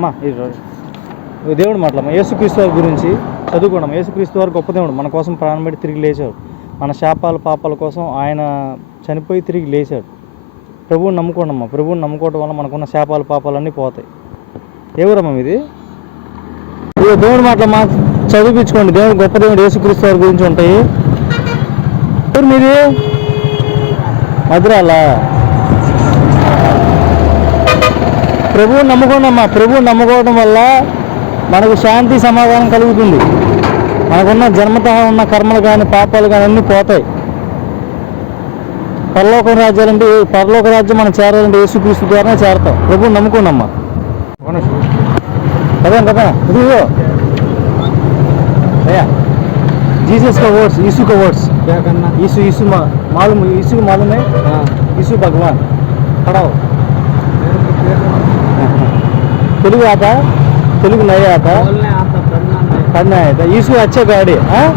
అమ్మా ఇది దేవుడు మాట్లాడమ్మా. యేసుక్రీస్తు వారి గురించి చదువుకోవడం యేసుక్రీస్తు వారు గొప్ప దేవుడు. మన కోసం ప్రాణం పెట్టి తిరిగి లేచాడు. మన శాపాల పాపాల కోసం ఆయన చనిపోయి తిరిగి లేచాడు. ప్రభువుని నమ్ముకోండి అమ్మా ప్రభువుని నమ్ముకోవడం వల్ల మనకున్న శాపాలు పాపాలన్నీ పోతాయి. ఎవరమ్మా ఇది ఇదిగో దేవుడి మాటలు మా చదివించుకోండి. దేవుడు గొప్ప దేవుడు యేసుక్రీస్తు వారి గురించి ఉంటాయి. మీది? మధురాలా ప్రభువుని నమ్ముకోండి అమ్మా ప్రభువుని నమ్ముకోవడం వల్ల మనకు శాంతి సమాధానం కలుగుతుంది మనకున్న జన్మత ఉన్న కర్మలు కానీ పాపాలు కానీ అన్నీ పోతాయి పరలోక రాజ్యాలంటే పరలోక రాజ్యం మనం చేరాలంటే యేసుక్రీస్తు ద్వారా చేరతాం ప్రభువుని నమ్ముకోండి అమ్మా కదా కదా ఇదిగో भैया जीसस का वर्ड्स यीशु का वर्ड्स क्या करना यीशु यीशु मा, मालूम यीशु को मालूम है हाँ यीशु भगवान खड़ा हो मेरे को क्या करना? ತೆಲುಗು ಆತ ತೆಲುಗು ನಯ ಆತ ಕಣ್ಣೆ ಆಯ್ತಾ ಈಸು ಹಚ್ಚ ಗಾಡಿ ಹಾಂ